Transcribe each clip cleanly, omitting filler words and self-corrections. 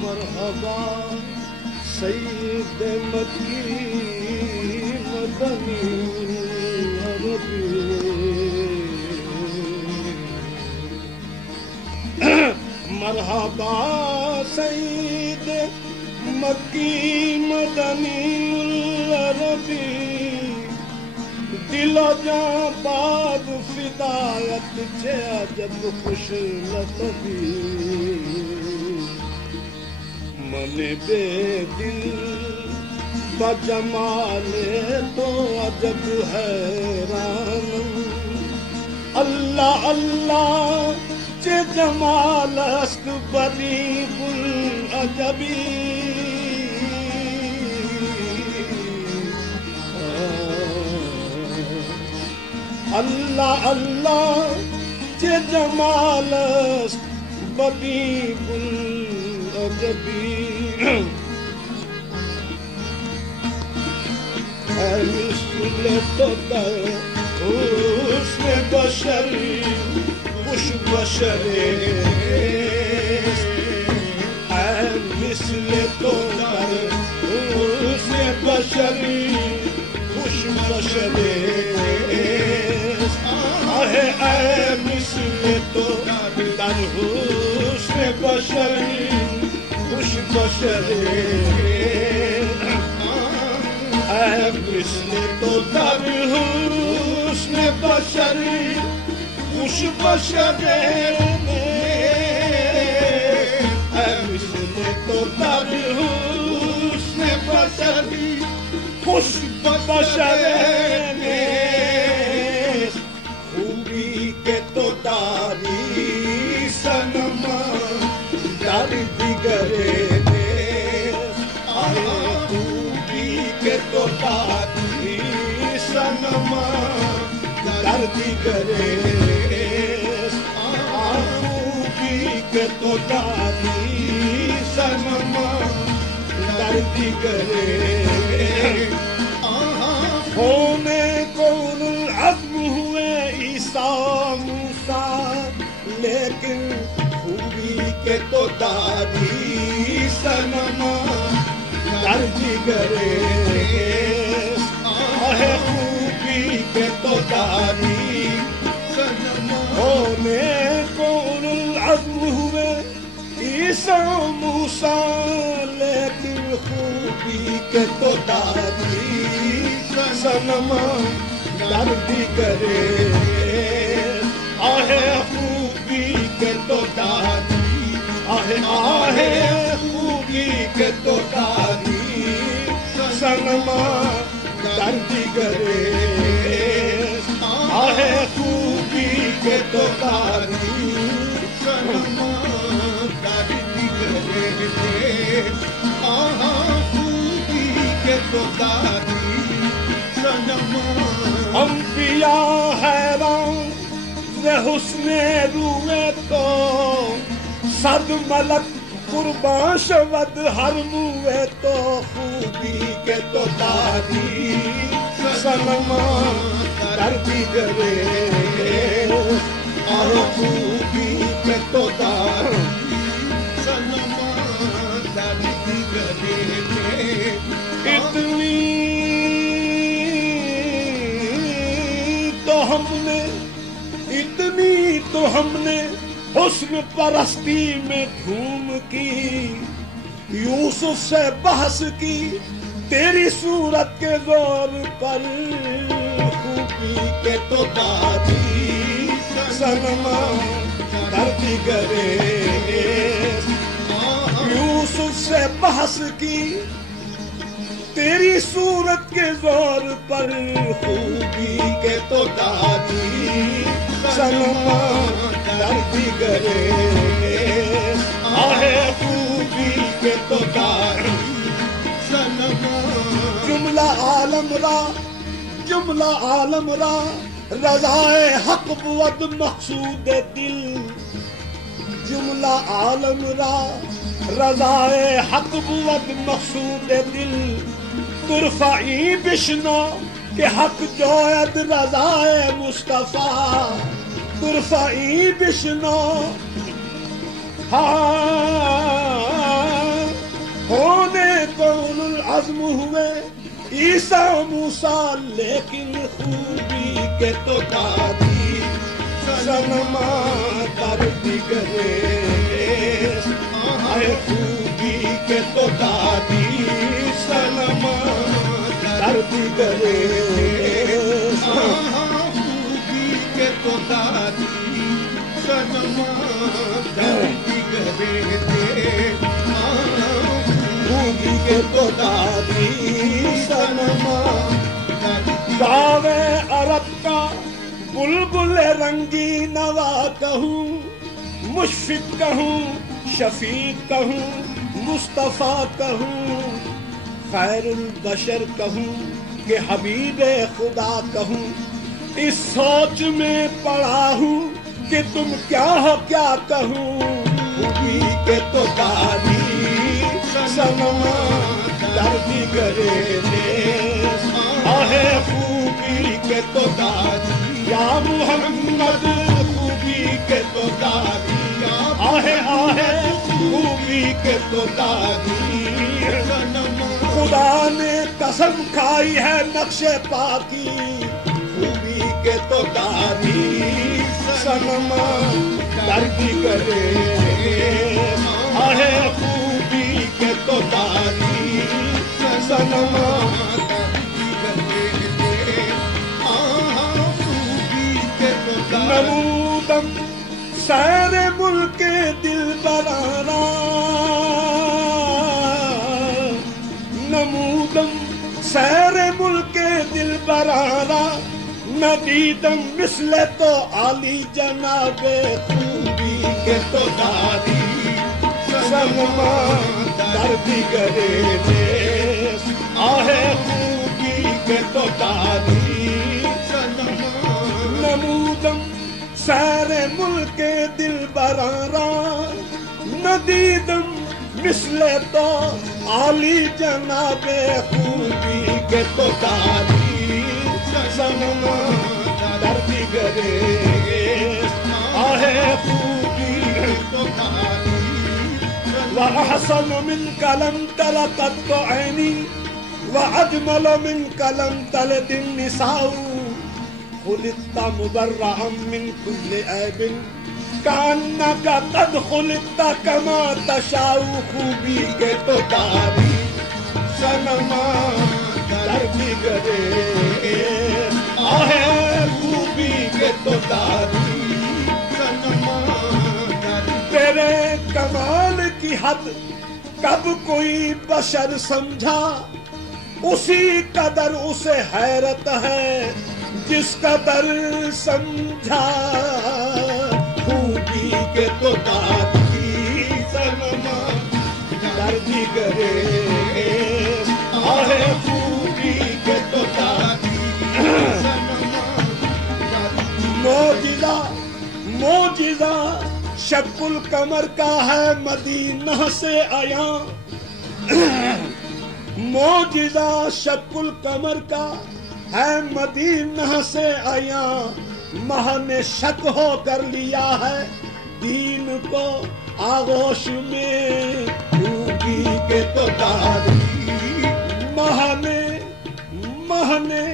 مرحبا سید مکی مدنی عربی مرحبا سید مکی مدنی عربی دل و جاں بعد فدایت چے عجب خوش لطفی من بے دل بجمال تو عجب حیران اللہ اللہ چے جمال است بریب العجبی اللہ اللہ چے جمال است بریب العجبی اے مثل تو در حسن بشری خوش بشری اے مثل تو در حسن بشری خوش بشری اے مثل تو در حسن بشری خوش بشری اے مثل تو در حسن بشری خوش بشری اے مثل تو در حسن بشری خوش بشری خوبی کے تو داری صنم در دیگر خوبی کے تو داری صنم در دیگر خوبی کے تو داری صنم در دیگر ہونے کون العزم ہوئے عیسیٰ موسیٰ لیکن خوبی کے تو داری صنم در جگر خوبی کے تو داری صنم ہونے کون العزم ہوئے عیسیٰ موسیٰ لیکن خوبی کے تو داری صنم در دیگر خوبی کے تو داری خوبی کے تو داری صنم در دیگر خوبی کے تو داری صنم در دیگر خوبی کے تو داری انبیاء حیران سے حسن روئے تو صد ملک قربان شود ہر موئے تو خوبی کے تو داری صنم در دیگر خوبی کے تو داری صنم در دیگر اتنی تو ہم نے حسن پرستی میں دھوم کی یوسف سے بحث کی تیری صورت کے زور پر خوبی کے تو داری صنم در دیگر یوسف سے بحث کی تیری صورت کے زور پر خوبی کے تو دادی سنما درد گرے آہے خوبی کے تو دادی سنما جملہ عالم را رضائے حق بود مقصود دل جملہ عالم را رضائے حق بود مقصود دل ترفعی بشنو کہ حق جوید رضائے مصطفیٰ ترفعی بشنو ہونے کون العزم ہوئے عیسیٰ موسیٰ لیکن خوبی کے تو دادی سنما درد گریز آئے خوبی کے تو دادی سنما درد گریز خوبی کے تو دادی سنما درد گریز خوبی کے تو دادی سنما دعوے عرب کا بلبل رنگی نوا کہوں مشفق کہوں شفیق کہوں مصطفیٰ کہوں خیر البشر کہوں کہ حبیب خدا کہوں اس سوچ میں پڑا ہوں کہ تم کیا ہو کیا کہوں خوبی کے تو دادی سنما درد گرے آہے خوبی کے تو دادی یا محمد خوبی کے تو دادی آہے خوبی کے تو دادی خدا نے قسم کھائی ہے نقش پاکی خوبی کے تو دادی سنما درد کرے آہے خوبی کے تو دادی سنما نمودم سیر ملک دل برانا نمودم سیر ملک دل برانا ندیدم مثل تو عالی جناب خوبی کے تو دادی سنما درد گرے آہے خوبی کے تو دادی نمودم سیر ملک دل برارا ندیدم مثل تو عالی جناب خوبی کے تو دادی سنما درد گرے آہے خوبی کے تو دادی وَأَحْسَنُ مِنْكَ لَمْ تَرَ قَطُّ عَيْنِي وَأَجْمَلُ مِنْكَ لَمْ تَلِدِ النِّسَاءُ خلقت مبرعا من كل عيب كأنك قد خلقت كما تشاء خوبی کے تو دادی سنما درد گرے آہے خوبی کے تو دادی سنما تیرے کمال کی حد کب کوئی بشر سمجھا اسی قدر اسے حیرت ہے جس قدر سمجھا خوبی کے تو دادی سنما درد گرے آہے خوبی کے تو دادی معجزہ شق القمر کا ہے مدینہ سے عیاں معجزہ شق القمر کا ہے مدینہ سے عیاں ماہ نے شک ہو کر لیا ہے دین کو آغوش میں خوبی کے تو دادی ماہ نے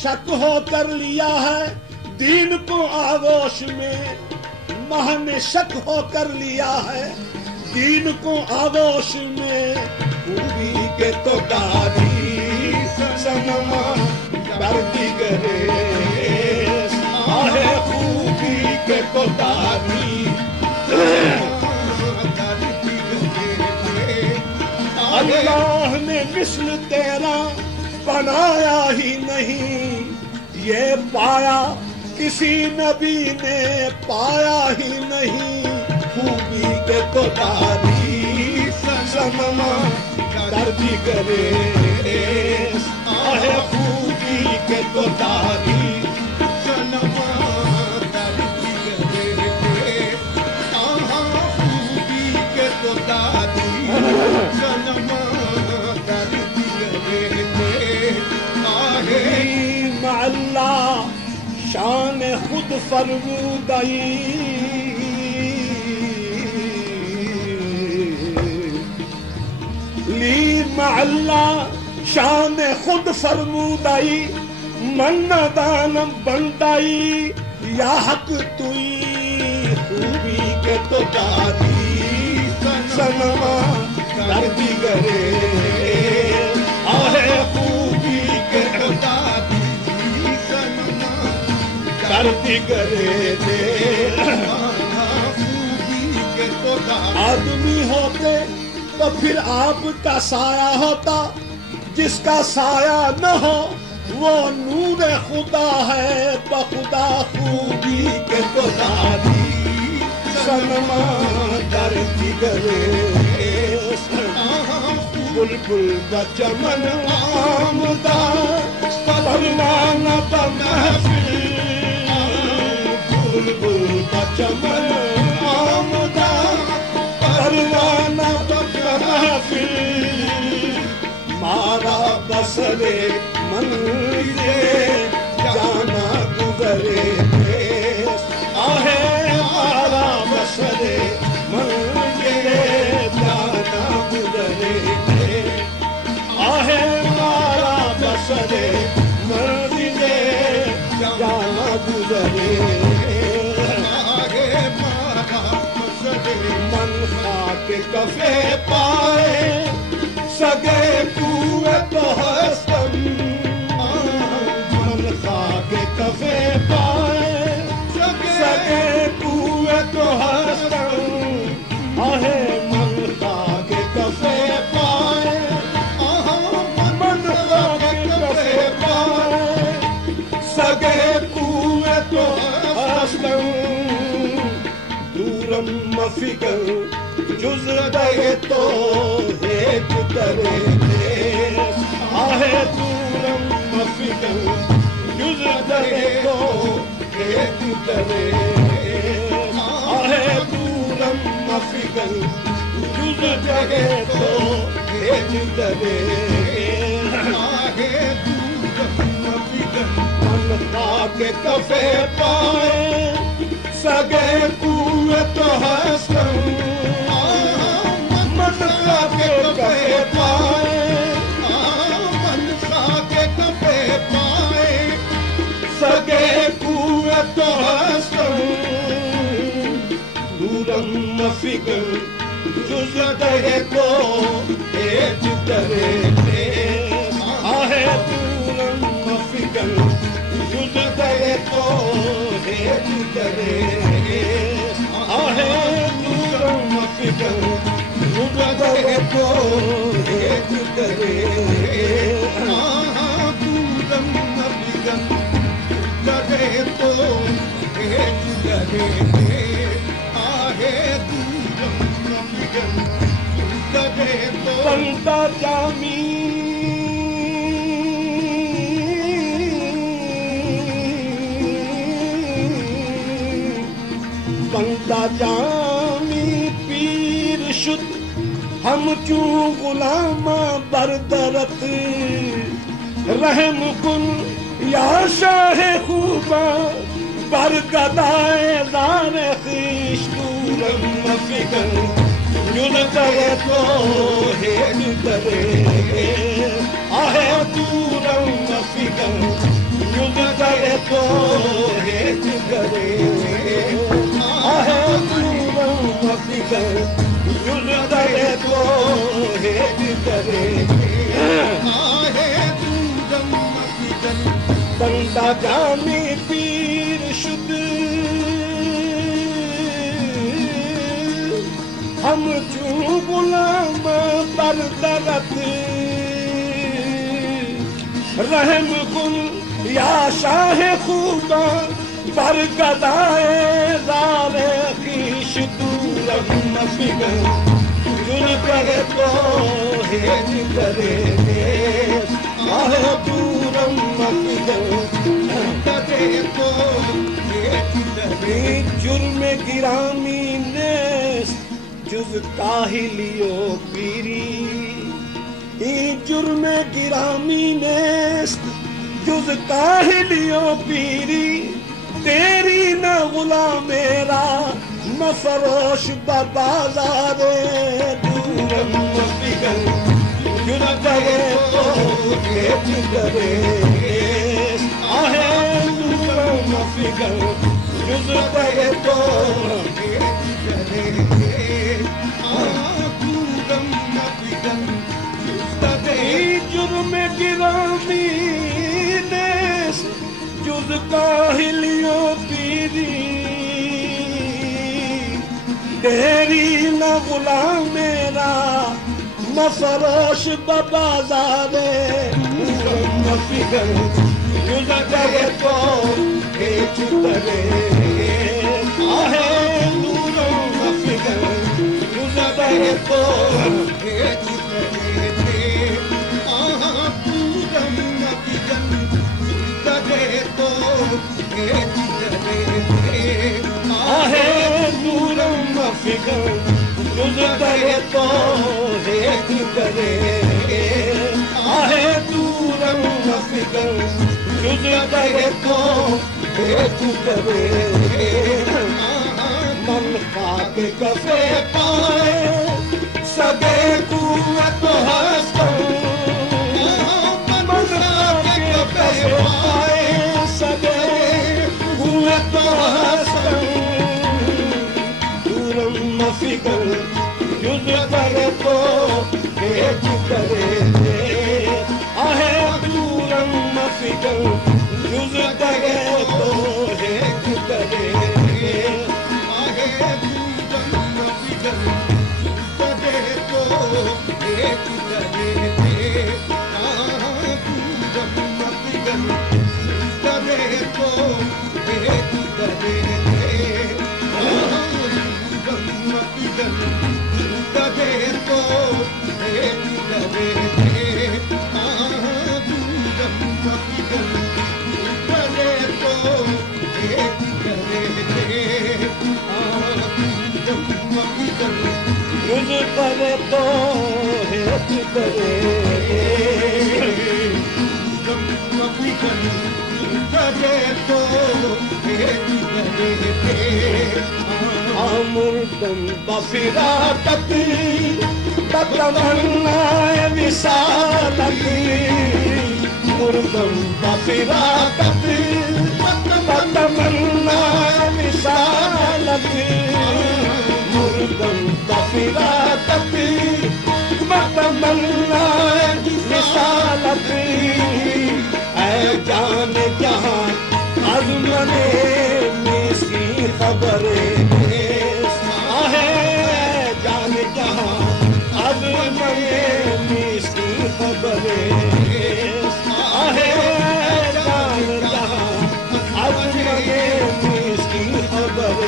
شک ہو کر لیا ہے دین کو آغوش میں ماہ نے شک ہو کر لیا ہے دین کو آغوش میں خوبی کے تو دادی سنما درد گرے آہے خوبی کے تو دادی اللہ نے مثل تیرا بنایا ہی نہیں، یہ پایا کسی نبی نے پایا ہی نہیں، خوبی کے تو داری سنما درجی کرے، آہ خوبی کے تو داری سنما درجی کرے، آہا خوبی کے تو داری سنما درجی کرے، آہے مع اللہ شان خود فرمودائی، لی مع اللہ شان خود فرمودائی، من دان بندائی یا حق توئی، خوبی کے تو داری سنما دردی گرے، آہ خوبی کے تو داری دردی گرے دے، خوبی کے تو داری آدمی ہوتے تو پھر آپ کا سایہ ہوتا، جس کا سایہ نہ ہو وہ نور خدا ہے بخدا، خوبی کے تو داری سنما دردی گرے، بلبل کا چمن آمدہ پروانہ بمحفل، بلبل کا چمن آمدہ پروانہ بمحفل، مارا بسرے منزلے جانا گزرے دیس، آہے مارا بسرے منزلے جانا گزرے دیس، آہے مارا بسرے منزلے جانا گزرے، آہے مارا بسرے من خاک کفے پائے سگے کوئے تو ہستم، من خاک کفے پائے سگے کوئے تو ہستم، آہے من خاک کفے پائے، من خاک کفے پائے سگے کوئے تو ہستم، دورم مفکر جز دے تو ایک درے دیس، آہے دورم مفکر جز دے تو ایک درے دیس، آہے دورم مفکر جز دے تو ایک درے دیس، آہے دورم مفکر من خاک کفے پائے سگے کوئے تو ہستم، من خاک کفے پائے من خاک کفے پائے سگے کوئے تو ہستم، دورم مفکر جز دے تو ایک درے دیس، آہے دورم مفکر جز دے تو ایک درے دیس، آہے دورم مفکر جز دے تو ایک درے دیس، آہا دورم مفکر درے تو ایک درے دے، آہے دورم مفکر درے تو بندہ جامی بندہ جامی پیر شد، ہم چوں غلام بردرت، رحم کن یا شاہ خوبا برگدائے زار خیش، دورم مفکر جز دے تو ایک درے، آہے دورم مفکر جز دے تو ایک درے، آہے دورم مفکر جز دے تو ایک درے، آہے دورم مفکر بندہ جامی پیر شد، ہم چوں غلام بردرت، رحم کن یا شاہ خوبا بر گدائے زار خیش دورم مفگن جن کرے تو ہیج کرے دیس آہ دورم مفگن کرے تو ہیج کرے جرم گرامی نیست جز کاہلیو پیری جرم گرامی نیست جز کاہلیو پیری تیری نہ غلام میرا مفروش ببازار دورم مفگن جن کرے تو ہیج کرے آہ دورم مفگن جز کرے تو ہیج کرے دورم مفگن جرم گرامی نیست جز کاہلیو پیری تیری نہ غلام میرا مفروش ببازار مفگن جز کرے تو ہیج کرے آہ دورم مفگن جز کرے تو ہیج کرے دورم مفگن جز کرے تو ہیج کرے آہ دورم مفگن جز کرے تو ہیج کرے من خاک کفے پائے سگے قوت ہستن من خاک کفے پائے سگے قوت ہستن دورم مفگن جز کرے تو ہیج کرے آہ دورم مفگن جز کرے تو ہیج کرے جز کرے تو ہیج کرے مردم بفراقت بتمنائے وصالت مردم بفراقت بتمنائے وصالت مردم بفراقت بتمنائے وصالت اے جان جہاں عظم کی خبر آہ جان جہاں عظم کی خبر آہ جان جہاں عظم کی خبر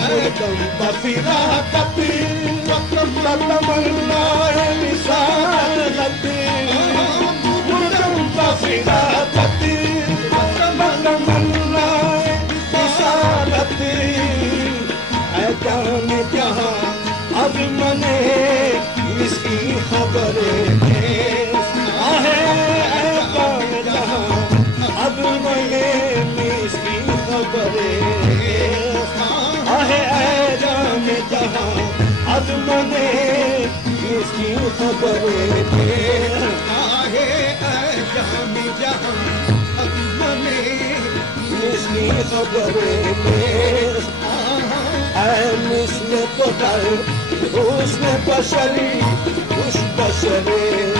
مردم بفراقت بتمنائے وصالت مردم بفراقت بتمنائے وصالت اے جان جہاں عظم اس کی خبر آہ اے جان جہاں عظم اس کی خبر آہ اے جان جہاں عظم اس کی خبر آہ اے جان جہاں عظم اس کی خبر اے مثل قدر حسن بشری خوش بشری